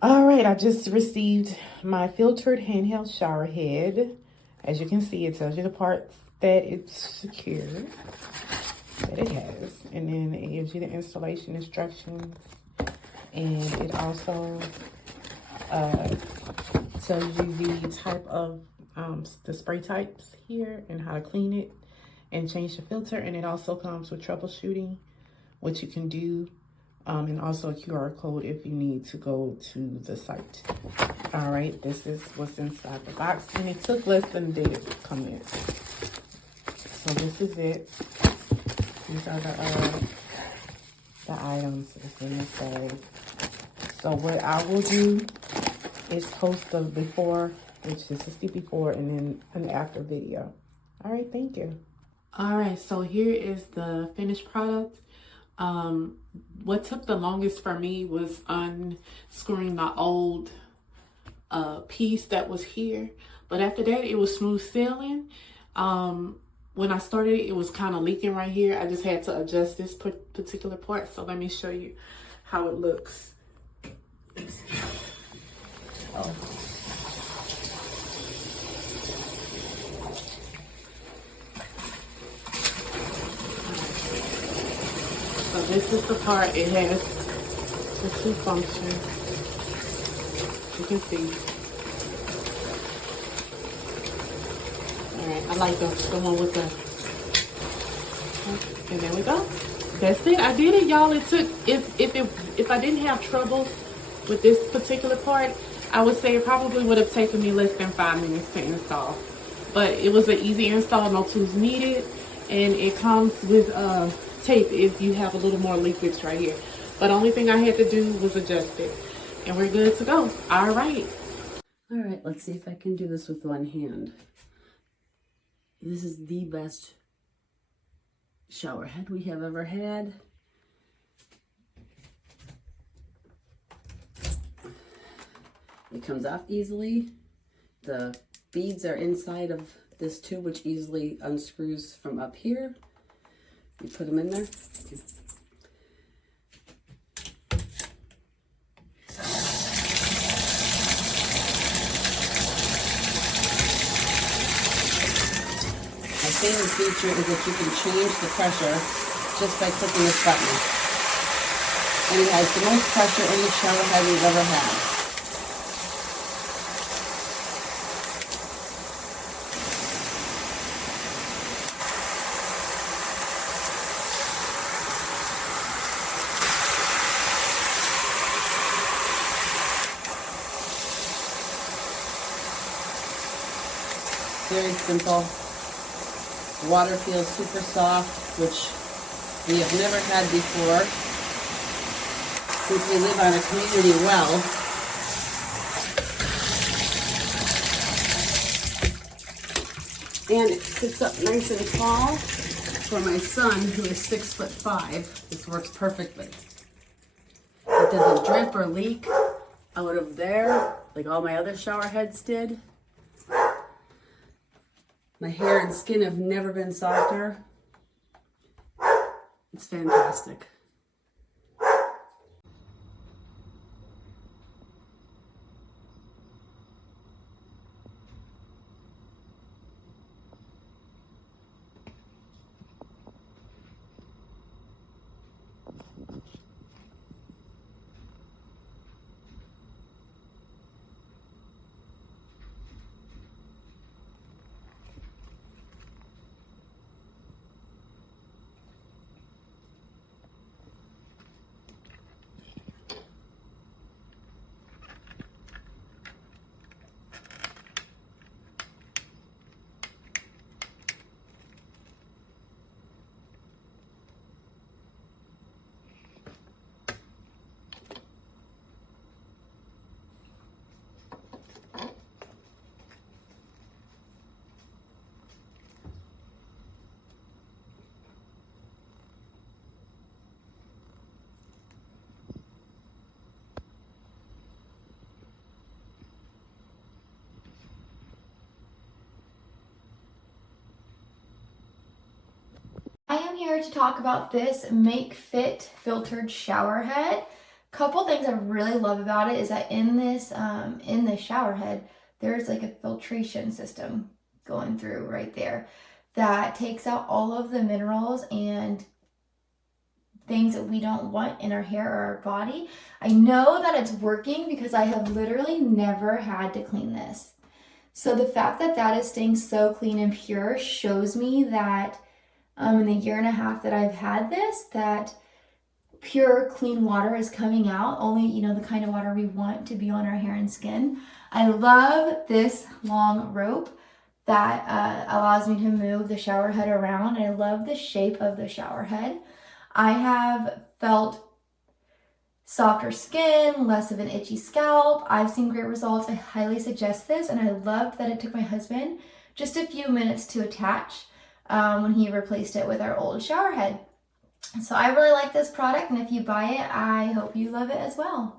All right, I just received my filtered handheld shower head. As you can see, it tells you the parts that it's secure, that it has. And then it gives you the installation instructions. And it also tells you the type of, the spray types here and how to clean it and change the filter. And it also comes with troubleshooting, what you can do. And also a QR code if you need to go to the site. All right, this is what's inside the box, and it took less than a day to come in. So this is it. These are the items that's in this bag. So what I will do is post the before, which is the before, and then an after video. All right, thank you. All right, so here is the finished product. What took the longest for me was unscrewing my old piece that was here, but after that it was smooth sailing. When I started, it was kind of leaking right here. I just had to adjust this particular part. So let me show you how it looks. Oh. So this is the part. It has the two functions. You can see. All right, I like the one with the. And there we go. That's it. I did it, y'all. It took if I didn't have trouble with this particular part, I would say it probably would have taken me less than 5 minutes to install. But it was an easy install, no tools needed, and it comes with tape if you have a little more leakage right here. But the only thing I had to do was adjust it, and we're good to go. All right. All right, let's see if I can do this with one hand. This is the best shower head we have ever had. It comes off easily. The beads are inside of this tube, which easily unscrews from up here. You put them in there. My favorite feature is that you can change the pressure just by clicking this button. And it has the most pressure any shower head we've ever had. Very simple. The water feels super soft, which we have never had before since we live on a community well. And it sits up nice and tall for my son, who is 6'5". This works perfectly. It doesn't drip or leak out of there like all my other shower heads did. My hair and skin have never been softer. It's fantastic. I am here to talk about this MakeFit filtered shower head. Couple things I really love about it is that in this shower head, there's like a filtration system going through right there that takes out all of the minerals and things that we don't want in our hair or our body. I know that it's working because I have literally never had to clean this. So the fact that that is staying so clean and pure shows me that in the year and a half that I've had this, that pure, clean water is coming out. Only, you know, the kind of water we want to be on our hair and skin. I love this long rope that allows me to move the shower head around. I love the shape of the shower head. I have felt softer skin, less of an itchy scalp. I've seen great results. I highly suggest this, and I loved that it took my husband just a few minutes to attach when he replaced it with our old shower head. So I really like this product, and if you buy it, I hope you love it as well.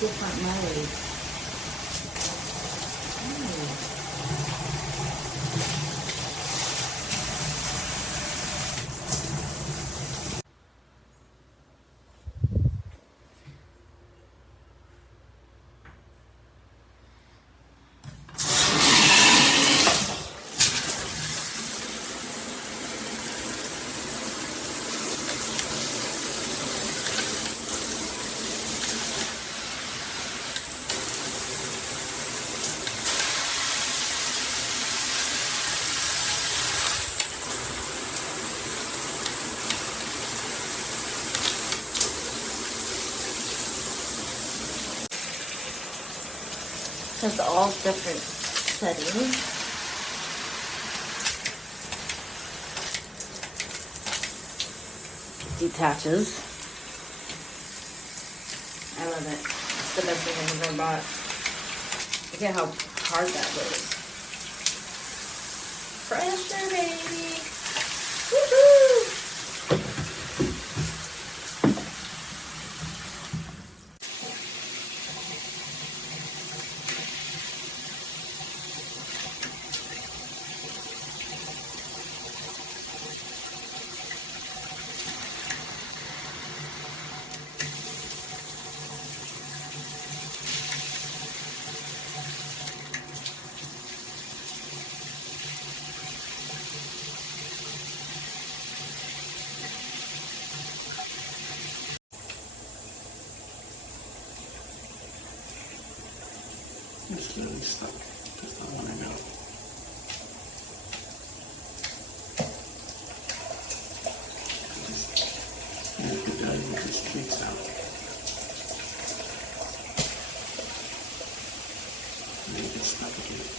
Different modes. Has all different settings. Detaches. I love it. It's the best thing I've ever bought. Look at how hard that was. Pressure, baby. Woohoo! It's really stuck. Just don't want to go. Just make it done with the streaks out. Make it stuck again.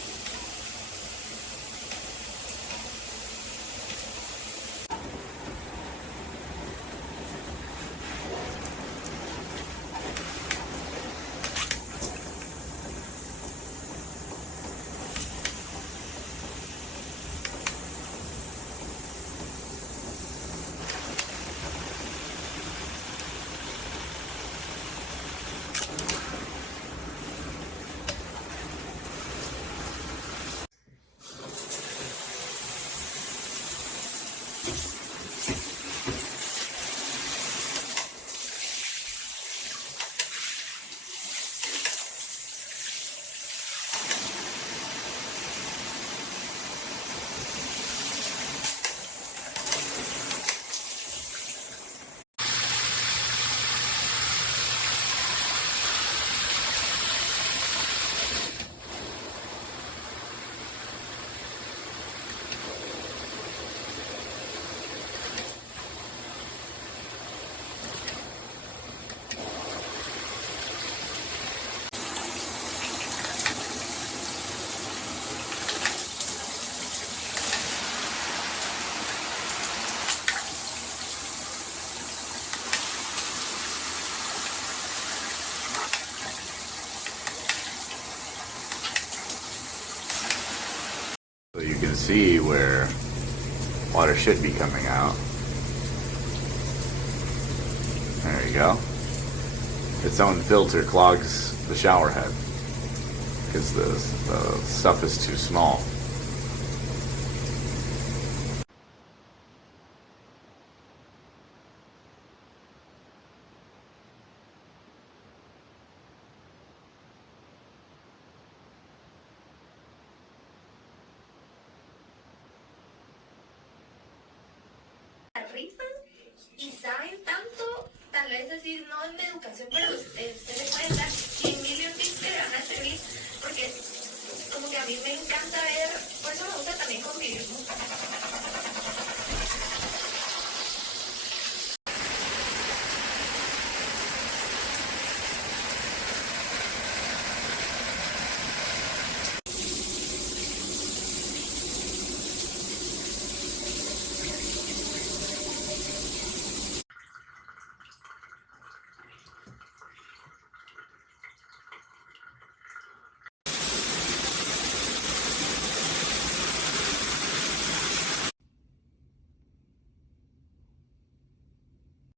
So you can see where water should be coming out. There you go. Its own filter clogs the shower head because the stuff is too small. Rifan y saben tanto, tal vez decir no en educación, pero usted le pueden dar 100 million tips que le van a servir, porque como que a mí me encanta ver, por eso me gusta también convivir mucho